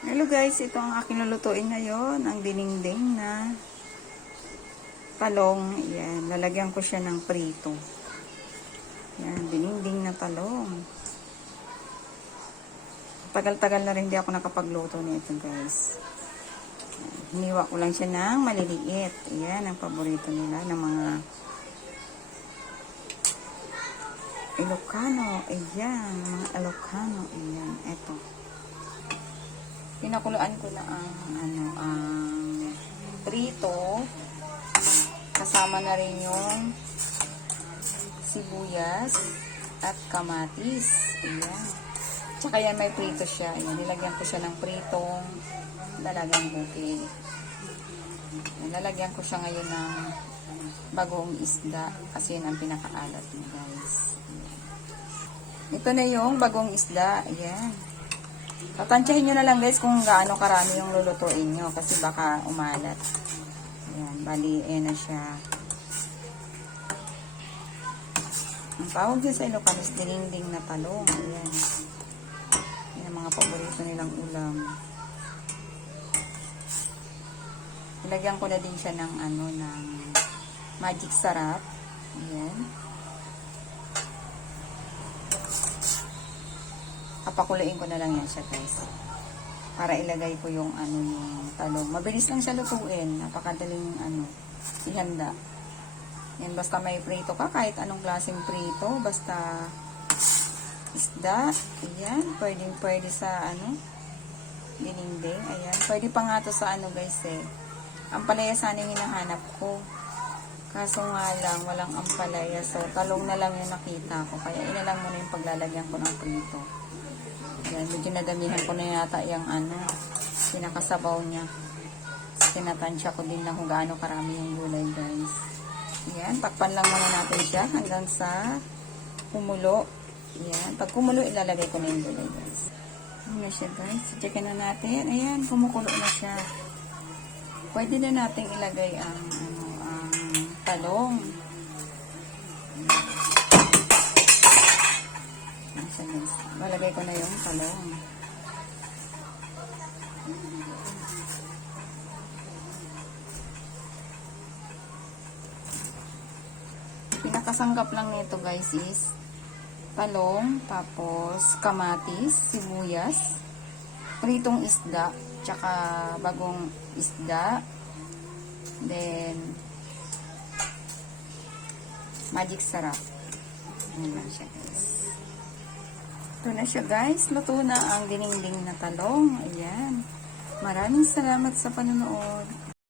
Hello guys, ito ang aking lulutuin ngayon, ang dinengdeng na talong. Yan, lalagyan ko siya ng prito. Yan, dinengdeng na talong. Tagal-tagal na rin hindi ako nakapagluto nito guys. Yan, hiniwa ko lang siya ng maliliit. Yan, ang paborito nila ng mga Ilocano. Ayan, mga Ilocano. Ayan, eto. Pinakuluan ko na ang prito. Kasama na rin yung sibuyas at kamatis. Ayan. Tsaka yan may prito siya. Ayan, nilagyan ko siya ng pritong dalagang bukid. Nalagyan ko siya ngayon ng bagong isda kasi yun ang pinakaalat niya guys. Ayan. Ito na yung bagong isda. Ayan. Tatansyahin nyo na lang guys kung gaano karami yung lulutuin nyo kasi baka umalat. Ayan, bali, na siya. Ang tawag dyan sa Ilocano is dinengdeng na talong. Ayan. Yan ang mga paborito nilang ulam. Ilagyan ko na din siya ng ng magic sarap. Ayan. Papakuluin ko na lang yan siya guys. Para ilagay ko yung yung talong. Mabilis lang siya lutuin. Napakadaling ihanda. Yan, basta may prito ka, kahit anong klaseng prito, basta isda. Ayan, pwede sa dinengdeng. Ayan, pwede pa nga to sa guys ampalaya sana yung hinahanap ko. Kaso nga lang, walang ampalaya. So, talong na lang yung nakita ko. Kaya inalang muna yung paglalagyan ko ng prito. Yan, medyo nadamihan ko na yata yung pinakasabaw niya. Tinatansya ko din lang kung gaano karami yung gulay guys. Yan, takpan lang muna natin siya hanggang sa kumulo. Yan, pag kumulo ilalagay ko na yung gulay guys. Ano na siya guys, checkin na natin. Ayan, kumukulo na siya. Pwede na natin ilagay ang talong. Malagay ko na yung talong. Pinakasanggap lang nito guys is talong, tapos kamatis, sibuyas, pritong isda, tsaka bagong isda, then magic sarap. Ayan lang siya guys. Ito na siya guys. Luto na ang dinengdeng na talong. Ayan. Maraming salamat sa panonood.